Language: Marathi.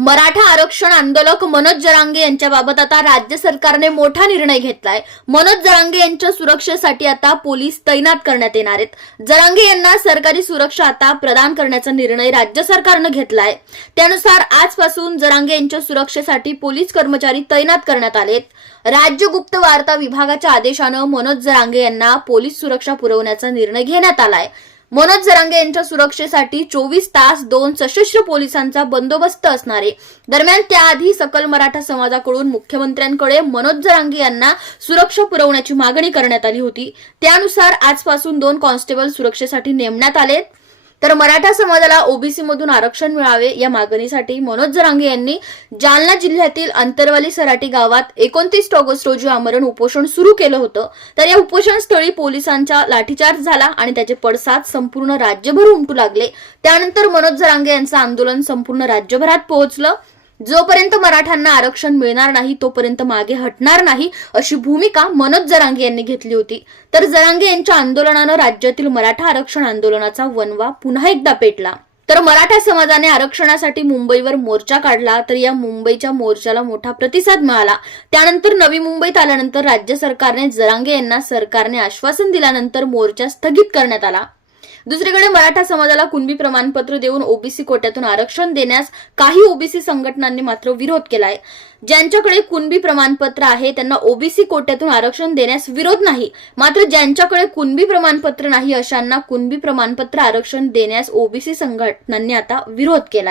मराठा आरक्षण आंदोलक मनोज जरांगे यांच्याबाबत आता राज्य सरकारने मोठा निर्णय घेतलाय. मनोज जरांगे यांच्या सुरक्षेसाठी आता पोलीस तैनात करण्यात येणार आहेत. जरांगे यांना सरकारी सुरक्षा आता प्रदान करण्याचा निर्णय राज्य सरकारनं घेतलाय. त्यानुसार आजपासून जरांगे यांच्या सुरक्षेसाठी पोलीस कर्मचारी तैनात करण्यात आलेत राज्य गुप्त वार्ता विभागाच्या आदेशानं मनोज जरांगे यांना पोलीस सुरक्षा पुरवण्याचा निर्णय घेण्यात आलाय. मनोज जरांगे यांच्या सुरक्षेसाठी चोवीस तास दोन सशस्त्र पोलिसांचा बंदोबस्त असणारे. दरम्यान त्याआधी सकल मराठा समाजाकडून मुख्यमंत्र्यांकडे मनोज जरांगे यांना सुरक्षा पुरवण्याची मागणी करण्यात आली होती. त्यानुसार आजपासून दोन कॉन्स्टेबल सुरक्षेसाठी नेमण्यात आलेत. तर मराठा समाजाला ओबीसी मधून आरक्षण मिळावे या मागणीसाठी मनोज जरांगे यांनी जालना जिल्ह्यातील अंतरवाली सराटी गावात एकोणतीस ऑगस्ट रोजी आमरण उपोषण सुरू केलं होतं. तर या उपोषण स्थळी पोलिसांचा लाठीचार्ज झाला आणि त्याचे पडसाद संपूर्ण राज्यभर उमटू लागले. त्यानंतर मनोज जरांगे यांचं आंदोलन संपूर्ण राज्यभरात पोहोचलं. जोपर्यंत मराठ्यांना आरक्षण मिळणार नाही तोपर्यंत मागे हटणार नाही अशी भूमिका मनोज जरांगे यांनी घेतली होती. तर जरांगे यांच्या आंदोलनानं राज्यातील मराठा आरक्षण आंदोलनाचा वनवा पुन्हा एकदा पेटला. तर मराठा समाजाने आरक्षणासाठी मुंबईवर मोर्चा काढला तर या मुंबईच्या मोर्चाला मोठा प्रतिसाद मिळाला. त्यानंतर नवी मुंबईत आल्यानंतर राज्य सरकारने जरांगे यांना सरकारने आश्वासन दिल्यानंतर मोर्चा स्थगित करण्यात आला. दुसरीकडे मराठा समाजाला कुणबी प्रमाणपत्र देऊन ओबीसी कोट्यातून आरक्षण देण्यास काही ओबीसी संघटनांनी मात्र विरोध केलाय. ज्यांच्याकडे कुणबी प्रमाणपत्र आहे त्यांना ओबीसी कोट्यातून आरक्षण देण्यास विरोध नाही. मात्र ज्यांच्याकडे कुणबी प्रमाणपत्र नाही अशांना कुणबी प्रमाणपत्र आरक्षण देण्यास ओबीसी संघटनांनी आता विरोध केलाय.